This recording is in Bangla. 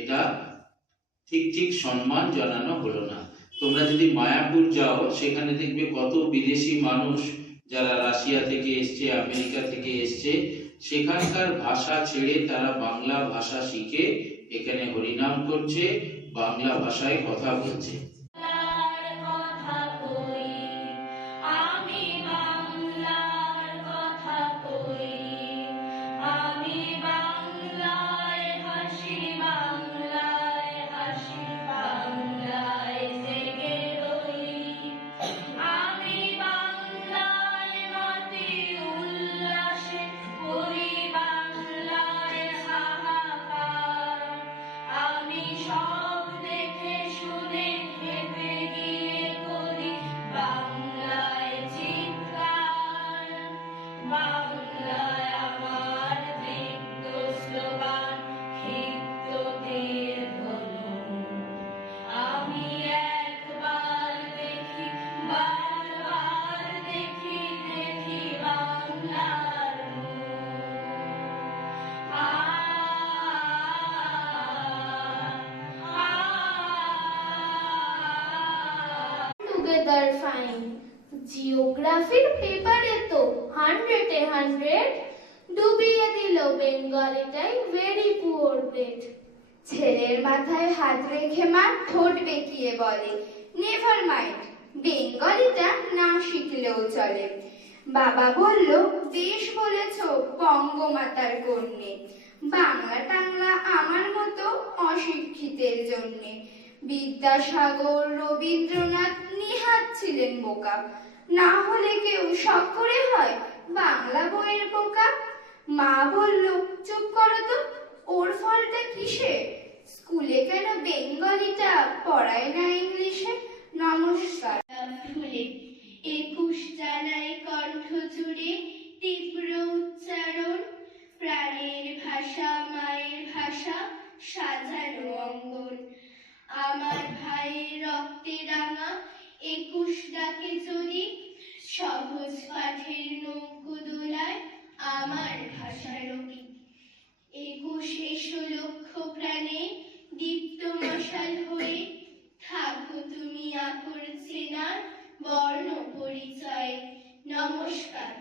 এটা ঠিক ঠিক সম্মান জানানো হলো না। তোমরা যদি মায়াপুর যাও, সেখানে দেখবে কত বিদেশি মানুষ যারা রাশিয়া থেকে এসছে, আমেরিকা থেকে এসছে, সেখানকার ভাষা ছেড়ে তারা বাংলা ভাষা শিখে এখানে হরিনাম করছে, বাংলা ভাষায় কথা বলছে। Together fine. জিওগ্রাফির পেপারে তো 100-এ 100 ডুবিয়ে দিল বেঙ্গলিটাই ভেরি পুয়ার গ্রেড। ছেলের মাথায় হাত রেখে মা ঠোঁট বেঁকিয়ে বলে, নেভার মাইন্ড, বেঙ্গলিটা না শিখলেও চলে। বাবা বলল, বেশ বলেছ বঙ্গমাতার কন্যে, বাংলা টাংলা আমার মতো অশিক্ষিতের জন্যে। বিদ্যাসাগর, রবীন্দ্রনাথ নিহাত ছিলেন বোকা, না হলে কেউ শখ করে হয় বাংলা বইয়ের বোকা। মা বলল, চুপ করো তো, ওর ফলটা কিসে? স্কুলে কেন বেঙ্গলিটা পড়ায় না ইংলিশে? নমস্কার। ভুলে 21 জানাই কণ্ঠ জুড়ে তীব্র উচ্চারণ, প্রাণের ভাষা মায়ের ভাষা সাজানো অঙ্গন। আমার ভাইয়ের রক্তে রাঙা 21 ডাকে যদি সহজ পাঠের নৌকো দোলায় আমার ভাষার গীত। 21 এসো লক্ষ প্রাণে দীপ্ত মশাল হয়ে, থাকো তুমি আকর চেনার বর্ণ পরিচয়ে। নমস্কার।